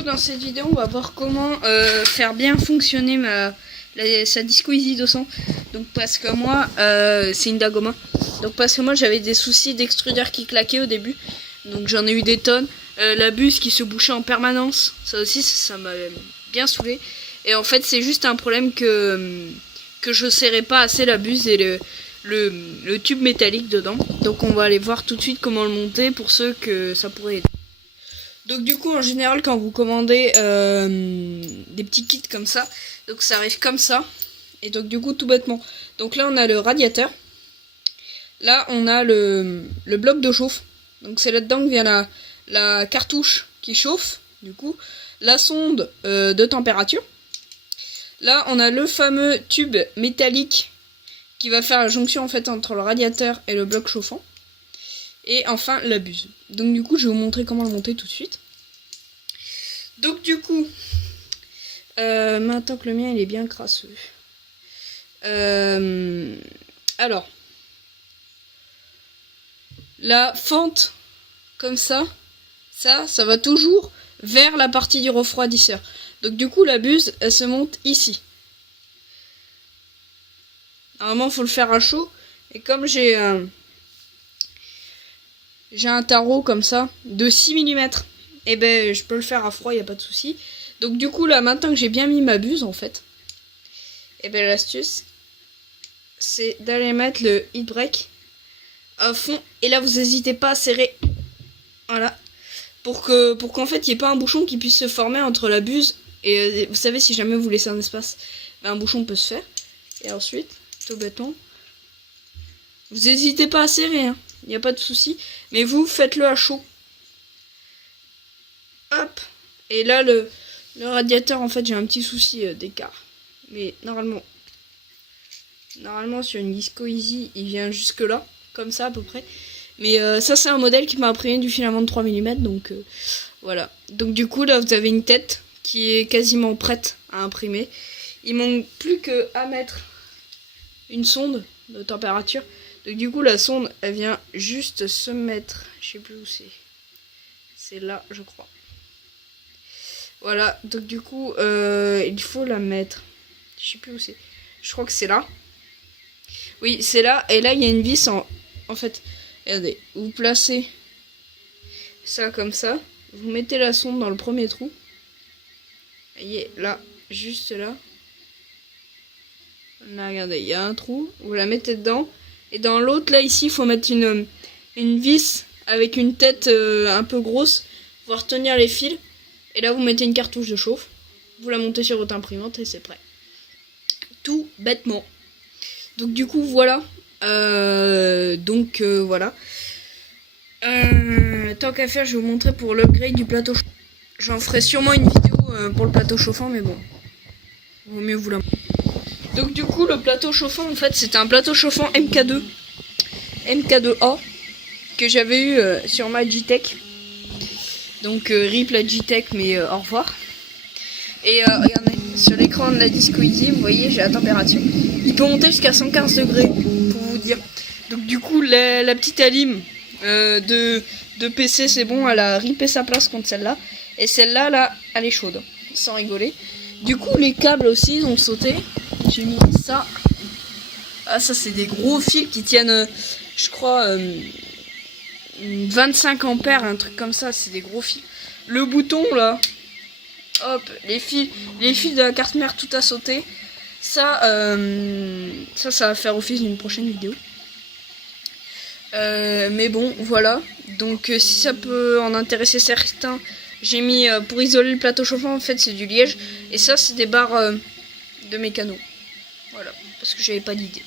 coup dans cette vidéo on va voir comment faire bien fonctionner sa Disco Easy 200. Donc parce que moi c'est une Dagoma. Donc parce que moi j'avais des soucis d'extrudeur qui claquaient au début. Donc j'en ai eu des tonnes. La buse qui se bouchait en permanence. Ça aussi ça m'a bien saoulé. Et en fait c'est juste un problème que je serrais pas assez la buse et le tube métallique dedans. Donc on va aller voir tout de suite comment le monter pour ceux que ça pourrait aider. Donc du coup en général quand vous commandez des petits kits comme ça, donc ça arrive comme ça. Et donc du coup tout bêtement, donc là on a le radiateur. Là on a le bloc de chauffe. Donc c'est là-dedans que vient la cartouche qui chauffe. Du coup la sonde de température. Là on a le fameux tube métallique qui va faire la jonction en fait entre le radiateur et le bloc chauffant. Et enfin la buse. Donc du coup je vais vous montrer comment le monter tout de suite. Donc du coup maintenant que le mien il est bien crasseux. Alors la fente comme ça va toujours vers la partie du refroidisseur. Donc du coup la buse elle se monte ici. Normalement il faut le faire à chaud. Et comme j'ai un tarot comme ça de 6 mm, et ben je peux le faire à froid, il n'y a pas de souci. Donc du coup là maintenant que j'ai bien mis ma buse en fait, et ben l'astuce c'est d'aller mettre le heat break à fond. Et là vous n'hésitez pas à serrer, voilà, pour qu'en fait il n'y ait pas un bouchon qui puisse se former entre la buse et vous savez, si jamais vous laissez un espace, ben, un bouchon peut se faire. Et ensuite tout bêtement vous n'hésitez pas à serrer, hein. Il n'y a pas de souci. Mais vous faites-le à chaud. Hop. Et là, le radiateur, en fait, j'ai un petit souci d'écart. Mais normalement, sur une Disco Easy, il vient jusque là. Comme ça, à peu près. Mais ça, c'est un modèle qui m'a imprimé du filament de 3 mm. Donc, voilà. Donc, du coup, là, vous avez une tête qui est quasiment prête à imprimer. Il manque plus qu'à mettre une sonde de température. Donc du coup la sonde elle vient juste se mettre, je sais plus où c'est là je crois. Voilà, donc du coup il faut la mettre, je sais plus où c'est, je crois que c'est là. Oui c'est là, et là il y a une vis en fait, regardez, vous placez ça comme ça, vous mettez la sonde dans le premier trou, vous voyez là, juste là, regardez, il y a un trou, vous la mettez dedans. Et dans l'autre, là, ici, il faut mettre une vis avec une tête un peu grosse, pour tenir les fils. Et là, vous mettez une cartouche de chauffe. Vous la montez sur votre imprimante et c'est prêt. Tout bêtement. Donc, du coup, voilà. Voilà. Tant qu'à faire, je vais vous montrer pour l'upgrade du plateau chauffant. J'en ferai sûrement une vidéo pour le plateau chauffant, mais bon. Vaut mieux vous la montrer. Donc du coup le plateau chauffant en fait c'était un plateau chauffant MK2A que j'avais eu sur ma G-Tech. Donc rip la G-Tech mais au revoir. Et regardez sur l'écran de la Disco Easy, vous voyez j'ai la température. Il peut monter jusqu'à 115 degrés pour vous dire. Donc du coup la petite alim de PC c'est bon, elle a ripé sa place contre celle-là. Et celle-là là elle est chaude, sans rigoler. Du coup les câbles aussi ils ont sauté. J'ai mis ça. Ah ça c'est des gros fils qui tiennent je crois 25 ampères, un truc comme ça, c'est des gros fils. Le bouton là, hop, les fils de la carte mère tout a sauté. Ça va faire office d'une prochaine vidéo. Mais bon voilà. Donc si ça peut en intéresser certains, j'ai mis pour isoler le plateau chauffant en fait c'est du liège. Et ça c'est des barres de mécano. Voilà, parce que j'avais pas d'idée.